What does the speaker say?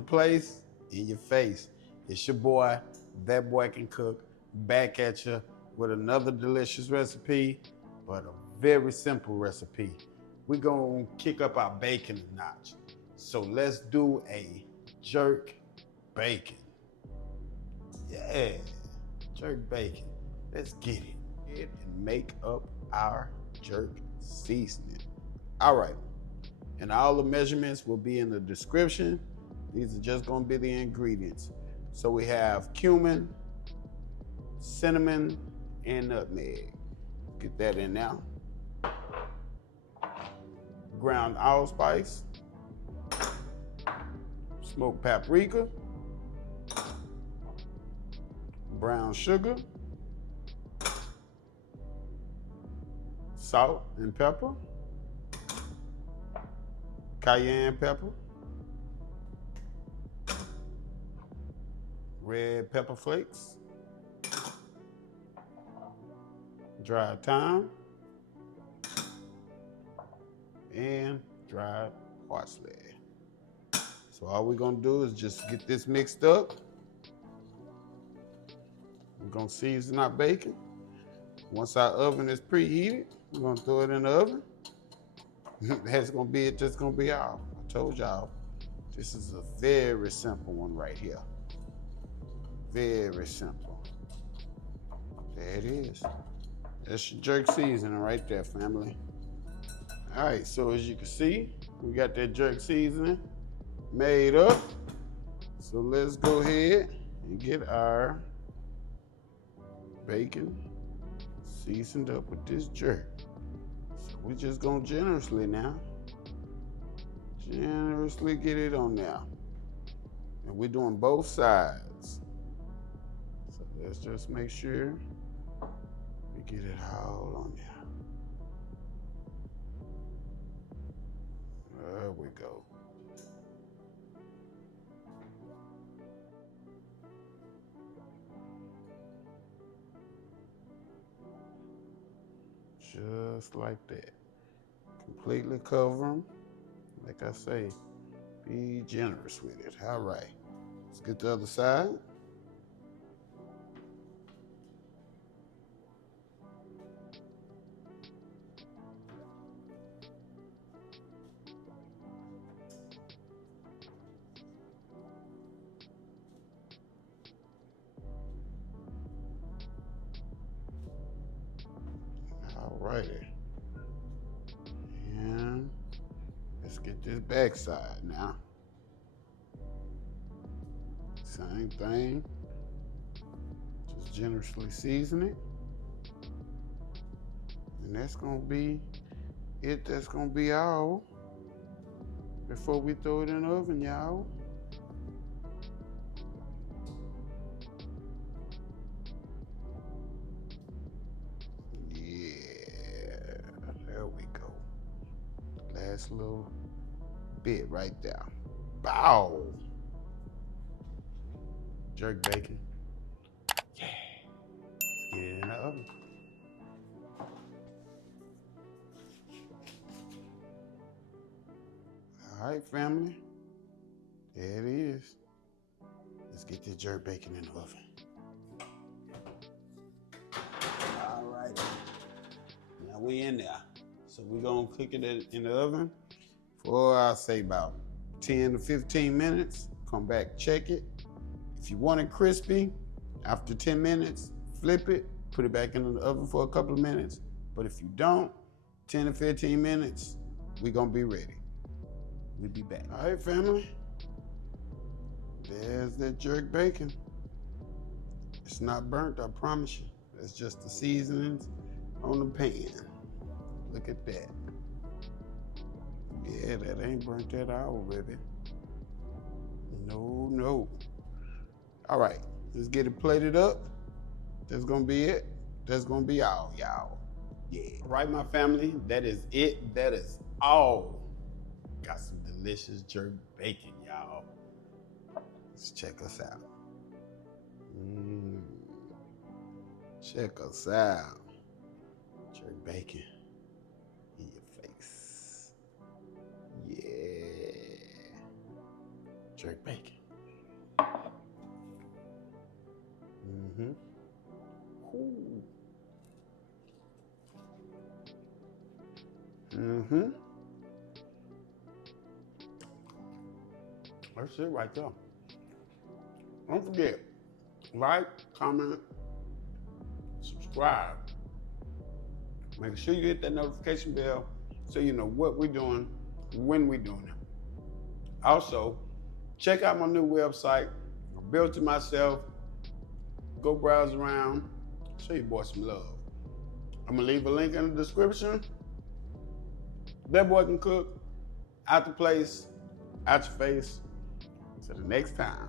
the place, in your face. It's your boy, That Boy Can Cook, back at you with another delicious recipe, but a very simple recipe. We're gonna kick up our bacon a notch. So let's do a jerk bacon. Yeah, jerk bacon. Let's get it and make up our jerk seasoning. All right, and all the measurements will be in the description. These are just gonna be the ingredients. So we have cumin, cinnamon, and nutmeg. Get that in now. Ground allspice, smoked paprika, brown sugar, salt and pepper, cayenne pepper, red pepper flakes, dried thyme, and dried parsley. So all we're gonna do is just get this mixed up. We're gonna season our bacon. Once our oven is preheated, we're gonna throw it in the oven. That's gonna be it, just gonna be all. I told y'all, this is a very simple one right here. Very simple. There it is. That's your jerk seasoning right there, family. All right, so as you can see, we got that jerk seasoning made up. So let's go ahead and get our bacon seasoned up with this jerk. So we're just gonna generously get it on there. And we're doing both sides. So let's just make sure we get it all on there. There we go. Just like that. Completely cover them. Like I say, be generous with it. All right. Let's get the other side. All righty. And let's get this back side now. Same thing. Just generously season it. And that's gonna be it. That's gonna be all before we throw it in the oven, y'all. There we go. Last little bit right there. Bow. Jerk bacon. Yeah. Let's get it in the oven. All right, family. There it is. Let's get this jerk bacon in the oven. All right. Now we in there. So we're gonna cook it in the oven for, I'll say, about 10 to 15 minutes. Come back, check it. If you want it crispy, after 10 minutes, flip it, put it back in the oven for a couple of minutes. But if you don't, 10 to 15 minutes, we're gonna be ready. We'll be back. All right, family. There's that jerk bacon. It's not burnt, I promise you. That's just the seasonings on the pan. Look at that. Yeah, that ain't burnt at all, baby. No, no. All right, let's get it plated up. That's gonna be it. That's gonna be all, y'all. Yeah. All right, my family, that is it. That is all. Got some delicious jerk bacon, y'all. Let's check us out. Check us out. Jerk bacon in your face. Yeah. Jerk bacon. Mm-hmm. Ooh. Mm-hmm. That's it right there. Don't forget, like, comment, subscribe. Make sure you hit that notification bell so you know what we're doing, when we're doing it. Also, check out my new website. I built it myself. Go browse around, show your boy some love. I'm gonna leave a link in the description. That boy can cook, out the place, out your face. Till the next time.